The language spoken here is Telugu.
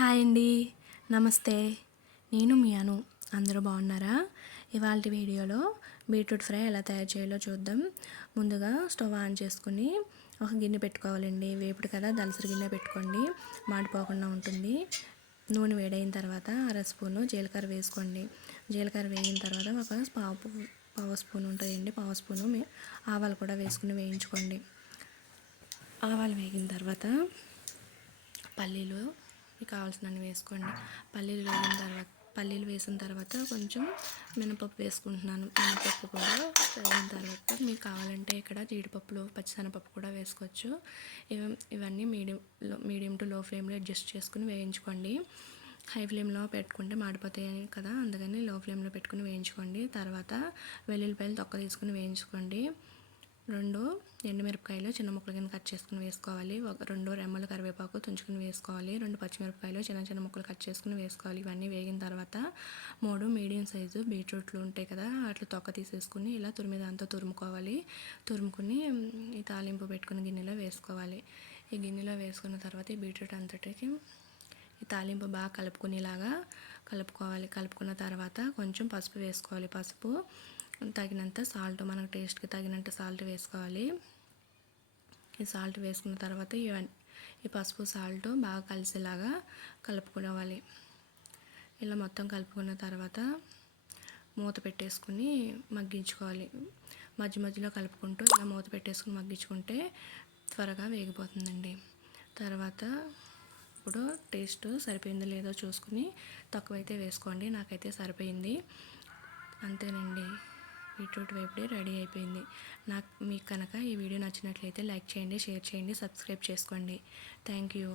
హాయ్ అండి, నమస్తే. నేను మీ అను. అందరూ బాగున్నారా? ఇవాళ వీడియోలో బీట్రూట్ ఫ్రై ఎలా తయారు చేయాలో చూద్దాం. ముందుగా స్టవ్ ఆన్ చేసుకుని ఒక గిన్నె పెట్టుకోవాలండి. వేపుడు కదా, దలసరి గిన్నె పెట్టుకోండి, మాడిపోకుండా ఉంటుంది. నూనె వేడైన తర్వాత అర స్పూను జీలకర్ర వేసుకోండి. జీలకర్ర వేగిన తర్వాత ఒక పావు స్పూన్ ఉంటుందండి, పావు స్పూను ఆవాలు కూడా వేసుకుని వేయించుకోండి. ఆవాలు వేగిన తర్వాత పల్లీలు కావాల్సినవి వేసుకోండి. పల్లీలు వేసిన తర్వాత కొంచెం మినపప్పు వేసుకుంటున్నాను. మినపప్పు కూడా వేగిన తర్వాత మీకు కావాలంటే ఇక్కడ జీడిపప్పులు, పచ్చిశనగపప్పు కూడా వేసుకోవచ్చు. ఇవన్నీ మీడియం టు లో ఫ్లేమ్లో అడ్జస్ట్ చేసుకుని వేయించుకోండి. హై ఫ్లేమ్లో పెట్టుకుంటే మాడిపోతాయి కదా, అందుకని లో ఫ్లేమ్లో పెట్టుకుని వేయించుకోండి. తర్వాత వెల్లుల్లిపాయలు తొక్క తీసుకుని వేయించుకోండి. 2 ఎండుమిరపకాయలు చిన్న ముక్కలు కింద కట్ చేసుకుని వేసుకోవాలి. 2 రెమ్మలు కరివేపాకు తుంచుకుని వేసుకోవాలి. 2 పచ్చిమిరపకాయలు చిన్న చిన్న ముక్కలు కట్ చేసుకుని వేసుకోవాలి. ఇవన్నీ వేగిన తర్వాత 3 మీడియం సైజు బీట్రూట్లు ఉంటాయి కదా, వాటి తొక్క తీసేసుకుని ఇలా దాంతో తురుముకోవాలి. తురుముకుని ఈ తాలింపు పెట్టుకుని గిన్నెలో వేసుకోవాలి. ఈ గిన్నెలో వేసుకున్న తర్వాత ఈ బీట్రూట్ అంతటికి ఈ తాలింపు బాగా కలుపుకునేలాగా కలుపుకోవాలి. కలుపుకున్న తర్వాత కొంచెం పసుపు వేసుకోవాలి. పసుపు తగినంత సాల్ట్, మనకు టేస్ట్కి తగినంత సాల్ట్ వేసుకోవాలి. ఈ సాల్ట్ వేసుకున్న తర్వాత ఈ పసుపు సాల్ట్ బాగా కలిసేలాగా కలుపుకోవాలి. ఇలా మొత్తం కలుపుకున్న తర్వాత మూత పెట్టేసుకుని మగ్గించుకోవాలి. మధ్య మధ్యలో కలుపుకుంటూ ఇలా మూత పెట్టేసుకుని మగ్గించుకుంటే త్వరగా వేగిపోతుందండి. తర్వాత ఇప్పుడు టేస్ట్ సరిపోయిందో లేదో చూసుకుని తక్కువైతే వేసుకోండి. నాకైతే సరిపోయింది. అంతేనండి, బీట్రూట్ వేపుడు రెడీ అయిపోయింది. మీకు కనుక ఈ వీడియో నచ్చినట్లయితే లైక్ చేయండి, షేర్ చేయండి, సబ్స్క్రైబ్ చేసుకోండి. Thank you.